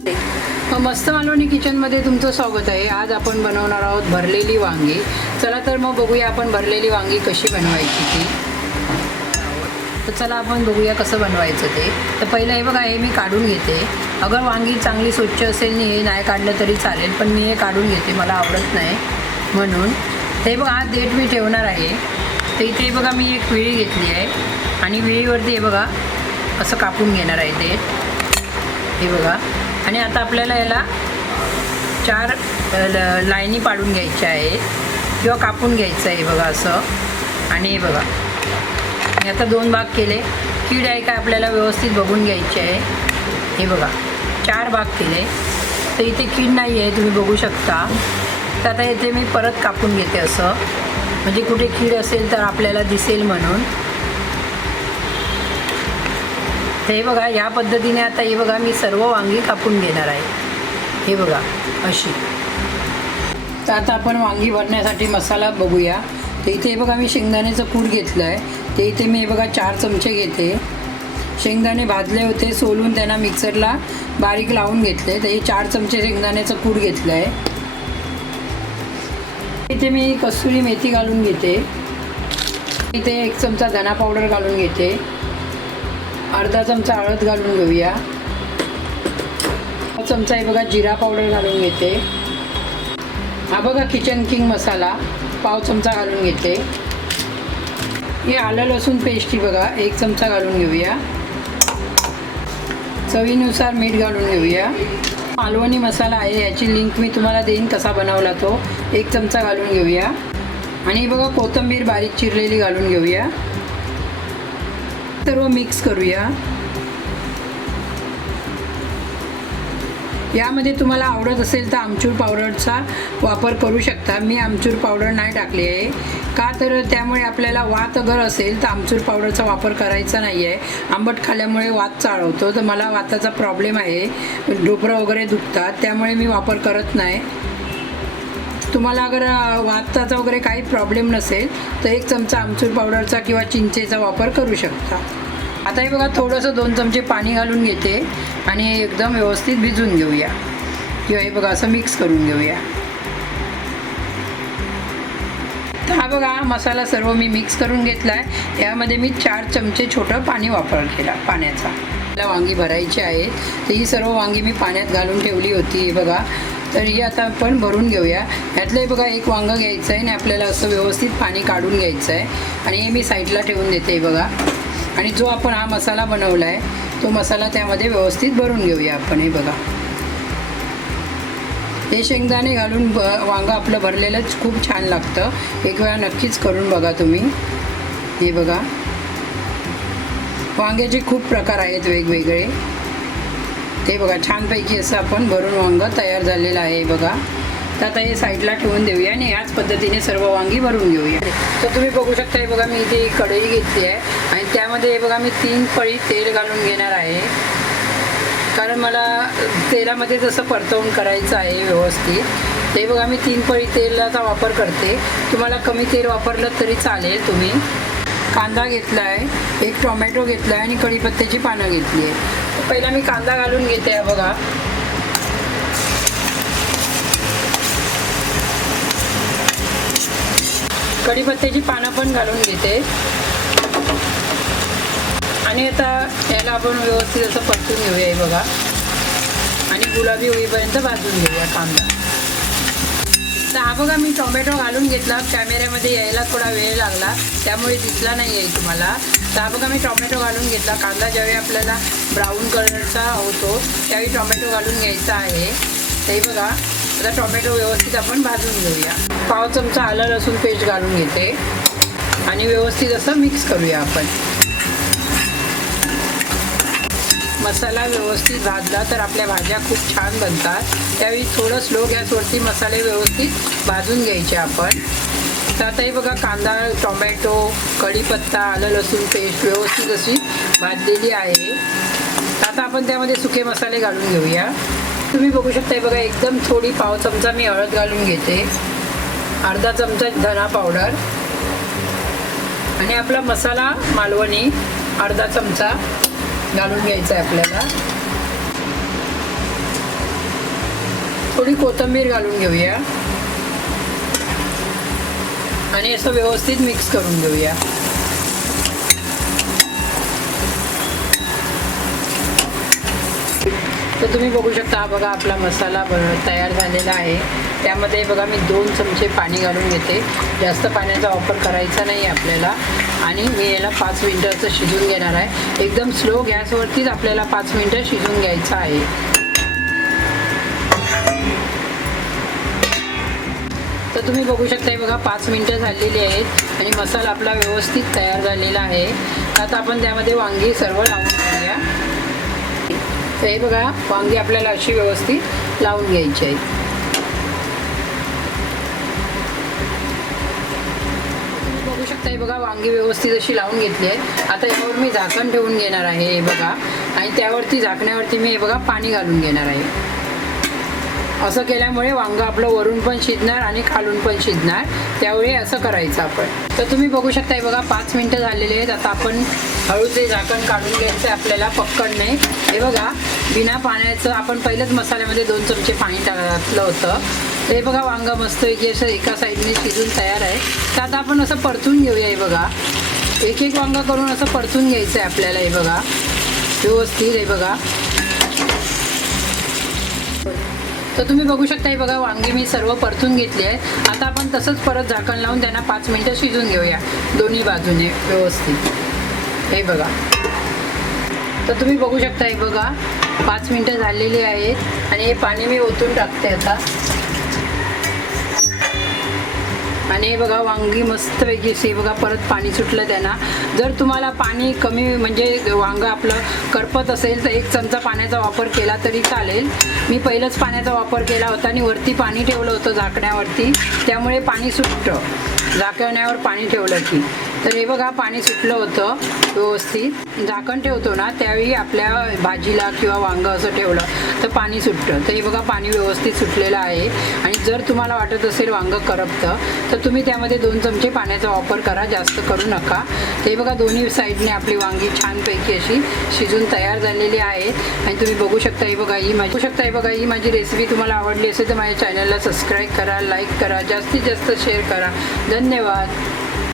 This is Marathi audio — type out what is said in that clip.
मस्त मालवणी किचनमध्ये तुमचं स्वागत आहे। आज आपण बनवणार आहोत भरलेली वांगी। चला तर मग बघूया आपण भरलेली वांगी कशी बनवायची ती। तर चला आपण बघूया कसं बनवायचं ते। तर पहिलं हे बघा, हे मी काढून घेते। अगर वांगी चांगली स्वच्छ असेल आणि हे नाही काढलं तरी चालेल, पण मी हे काढून घेते, मला आवडत नाही म्हणून। ते बघा, हा देठ मी ठेवणार आहे। तर इथे बघा मी एक विळी घेतली आहे आणि विळीवरती हे बघा असं कापून घेणार आहे देठ, हे बघा। आणि आता आपल्याला याला 4 लाईनी पाडून घ्यायच्या आहेत किंवा कापून घ्यायचं आहे बघा असं। आणि हे बघा मी आता 2 भाग केले। कीड आहे का आपल्याला व्यवस्थित बघून घ्यायची आहे। हे बघा 4 भाग केले, तर इथे कीड नाही आहे, तुम्ही बघू शकता। तर आता इथे मी परत कापून घेते असं, म्हणजे कुठे कीड असेल तर आपल्याला दिसेल म्हणून। हे बघा ह्या पद्धतीने आता हे बघा मी सर्व वांगी कापून घेणार आहे, हे बघा अशी। तर आता आपण वांगी भरण्यासाठी मसाला बघूया। तर इथे बघा मी शेंगदाण्याचं कूट घेतलं आहे। ते इथे मी हे बघा 4 चमचे घेते। शेंगदाणे भाजले होते, सोलून त्यांना मिक्सरला बारीक लावून घेतले। तर हे 4 चमचे शेंगदाण्याचं कूट घेतलं आहे। इथे मी कसुरी मेथी घालून घेते। इथे 1 चमचा धना पावडर घालून घेते। अर्धा चमचा हळद घालून घेऊया। 1 चमचा हे बघा जिरा पावडर घालून घेते। हा बघा किचन किंग मसाला 1/2 चमचा घालून घेते। हे आलं लसूण पेस्ट ही बघा 1 चमचा घालून घेऊया। चवीनुसार मीठ घालून घेऊया। मालवणी मसाला आहे, याची लिंक मी तुम्हाला देईन कसा बनवला तो। 1 चमचा घालून घेऊया। आणि बघा कोथिंबीर बारीक चिरलेली घालून घेऊया। सर्व मिक्स करूया। यामध्ये तुम्हाला आवडत असेल तर आमचूर पावडरचा वापर करू शकता। मी आमचूर पावडर नाही टाकली आहे, का तर त्यामुळे आपल्याला वात अगर असेल तर आमचूर पावडरचा वापर करायचा नाही आहे। आंबट खाल्ल्यामुळे वात चाळवतो, तर मला वाताचा प्रॉब्लेम आहे, ढोपरं वगैरे दुखतात, त्यामुळे मी वापर करत नाही। तुम्हाला अगर वाताचा वगैरे काही प्रॉब्लेम नसेल तर 1 चमचा आमचूर पावडरचा किंवा चिंचेचा वापर करू शकता। आता हे बघा थोडंसं 2 चमचे पाणी घालून घेते आणि एकदम व्यवस्थित भिजवून घेऊया, किंवा हे बघा असं मिक्स करून घेऊया। तर हा बघा मसाला सर्व मी मिक्स करून घेतला आहे। यामध्ये मी 4 चमचे छोटं पाणी वापर केला पाण्याचा। मला वांगी भरायची आहेत, तर ही सर्व वांगी मी पाण्यात घालून ठेवली होती, हे बघा। तर ही आता आपण भरून घेऊया। ह्यातलं बघा 1 वांगं घ्यायचं आहे आणि आपल्याला असं व्यवस्थित पाणी काढून घ्यायचं आहे। आणि हे मी साईडला ठेवून देते, बघा। आणि जो आपण हा मसाला बनवला आहे तो मसाला त्यामध्ये व्यवस्थित भरून घेऊया आपण, हे बघा। हे शेंगदाणे घालून वांगं आपलं भरलेलंच खूप छान लागतं। एक वेळा नक्कीच करून बघा तुम्ही, हे बघा। वांग्याचे खूप प्रकार आहेत वेगवेगळे, ते बघा छानपैकी असं आपण भरून वांगं तयार झालेलं आहे, बघा। तर आता हे साईडला ठेवून देऊया आणि याच पद्धतीने सर्व वांगी भरून घेऊया। तर तुम्ही बघू शकता, हे बघा मी इथे कढई घेतली आहे आणि त्यामध्ये हे बघा मी 3 पळी तेल घालून घेणार आहे, कारण मला तेलामध्ये जसं परतवून करायचं आहे व्यवस्थित। ते बघा मी 3 पळी तेलाचा वापर करते, तुम्हाला कमी तेल वापरलं तरी चालेल तुम्ही। कांदा घेतला आहे, 1 टोमॅटो घेतला आहे आणि कढीपत्त्याची पानं घेतली आहे। पहिला मी कांदा घालून घेते आहे, बघा। कढीपत्त्याची पानं पण घालून घेते आणि आता याला आपण व्यवस्थित असं परतून घेऊया, हे बघा। आणि गुलाबी होईपर्यंत भाजून घेऊया कांदा। तर हा बघा मी टोमॅटो घालून घेतला, कॅमेऱ्यामध्ये यायला थोडा वेळ लागला त्यामुळे दिसला नाही आहे तुम्हाला। तर हा बघा मी टोमॅटो घालून घेतला। कांदा ज्यावेळी आपल्याला ब्राऊन कलरचा होतो त्यावेळी टोमॅटो घालून घ्यायचा आहे, ते बघा। आता टोमॅटो व्यवस्थित आपण भाजून घेऊया। 1/2 चमचा आलं लसूण पेस्ट घालून घेते आणि व्यवस्थित असं मिक्स करूया आपण। मसाला व्यवस्थित भाजला तर आपल्या भाज्या खूप छान बनतात। त्यावेळी थोडं स्लो गॅसवरती मसाले व्यवस्थित भाजून घ्यायचे आपण। तर आता हे बघा कांदा, टोमॅटो, कढीपत्ता, आलं लसूण पेस्ट व्यवस्थित अशी भाजलेली आहे। आता आपण त्यामध्ये सुके मसाले घालून घेऊया। तुम्ही बघू शकता, हे बघा एकदम थोडी 1/2 चमचा मी हळद घालून घेते, अर्धा चमचा धना पावडर आणि आपला मसाला मालवणी अर्धा चमचा घालून घ्यायचा आहे आपल्याला। थोडी कोथिंबीर घालून घेऊया आणि असं व्यवस्थित मिक्स करून घेऊया. तर तुम्ही बघू शकता हा बघा आपला मसाला तयार झालेला आहे. त्यामध्ये बघा मी 2 चमचे पाणी घालून घेते. जास्त पाण्याचा वापर करायचा नाही आपल्याला. आणि मी याला 5 मिनटं असं शिजून घेणार आहे. एकदम स्लो गॅसवरतीच आपल्याला 5 मिनटं शिजून घ्यायचं आहे. तर तुम्ही बघू शकता बघा 5 मिनटं झालेली आहेत आणि मसाला आपला व्यवस्थित तयार झालेला आहे. आता आपण त्यामध्ये वांगी सर्व लावून घेऊया. तर हे बघा वांगी आपल्याला अशी व्यवस्थित लावून घ्यायची आहेत. तुम्ही बघू शकता बघा वांगी व्यवस्थित अशी लावून घेतली आहे. आता यावर मी झाकण ठेवून घेणार आहे हे बघा. आणि त्यावरती झाकण्यावरती मी हे बघा पाणी घालून घेणार आहे. असं केल्यामुळे वांगं आपलं वरून पण शिजणार आणि खालून पण शिजणार. त्यावेळी असं करायचं आपण. तर तुम्ही बघू शकता बघा 5 मिनटं झालेले आहेत. आता आपण हळूचे झाकण काढून घ्यायचं आहे आपल्याला पक्कडने. हे बघा बिना पाण्याचं आपण पहिलंच मसाल्यामध्ये 2 चमचे पाणी टाकलं होतं. तर हे बघा वांगं मस्तपैकी असं एका साईडने शिजून तयार आहे. तर आता आपण असं परतून घेऊया. हे बघा एक एक वांगं करून असं परतून घ्यायचं आहे आपल्याला. हे बघा व्यवस्थित. हे बघा तर तुम्ही बघू शकता हे बघा वांगी मी सर्व परतून घेतली आहे. आता आपण तसंच परत झाकण लावून त्यांना 5 मिनटं शिजून घेऊया दोन्ही बाजूने व्यवस्थित. हे बघा तर तुम्ही बघू शकता हे बघा 5 मिनटं झालेली आहेत आणि हे पाणी मी ओतून टाकते आता. आणि हे बघा वांगी मस्तपैकी असे बघा परत पाणी सुटलं त्यांना. जर तुम्हाला पाणी कमी म्हणजे वांगं आपलं करपत असेल तर 1 चमचा पाण्याचा वापर केला तरी चालेल. मी पहिलंच पाण्याचा वापर केला होता आणि वरती पाणी ठेवलं होतं झाकण्यावरती. त्यामुळे पाणी सुटतं झाकण्यावर पाणी ठेवलं की. तर हे बघा पाणी सुटलं होतं व्यवस्थित. झाकण ठेवतो ना त्यावेळी आपल्या भाजीला किंवा वांगं असं ठेवलं तर पाणी सुटतं. तर हे बघा पाणी व्यवस्थित सुटलेलं आहे. आणि जर तुम्हाला वाटत असेल वांगं करपतं तर तुम्ही त्यामध्ये 2 चमचे पाण्याचा वापर करा, जास्त करू नका. तर हे बघा दोन्ही साईडने आपली वांगी छानपैकी अशी शिजून तयार झालेली आहे. आणि तुम्ही बघू शकता हे बघा ही माझी रेसिपी तुम्हाला आवडली असेल तर माझ्या चॅनलला सबस्क्राईब करा, लाईक करा, जास्तीत जास्त शेअर करा. धन्यवाद.